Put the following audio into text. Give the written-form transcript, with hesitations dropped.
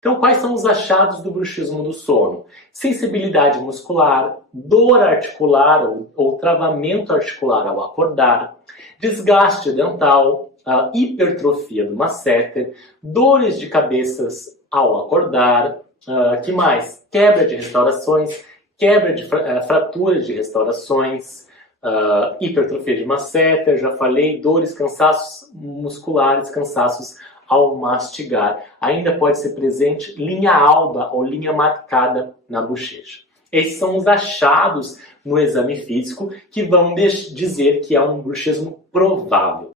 Então, quais são os achados do bruxismo do sono? Sensibilidade muscular, dor articular ou travamento articular ao acordar, desgaste dental, hipertrofia do masseter, dores de cabeças ao acordar, que mais? Quebra de restaurações, quebra de fraturas de restaurações, hipertrofia de masseter, já falei, dores, cansaços musculares, cansaços ao mastigar. Ainda pode ser presente linha alba ou linha marcada na bochecha. Esses são os achados no exame físico que vão dizer que é um bruxismo provável.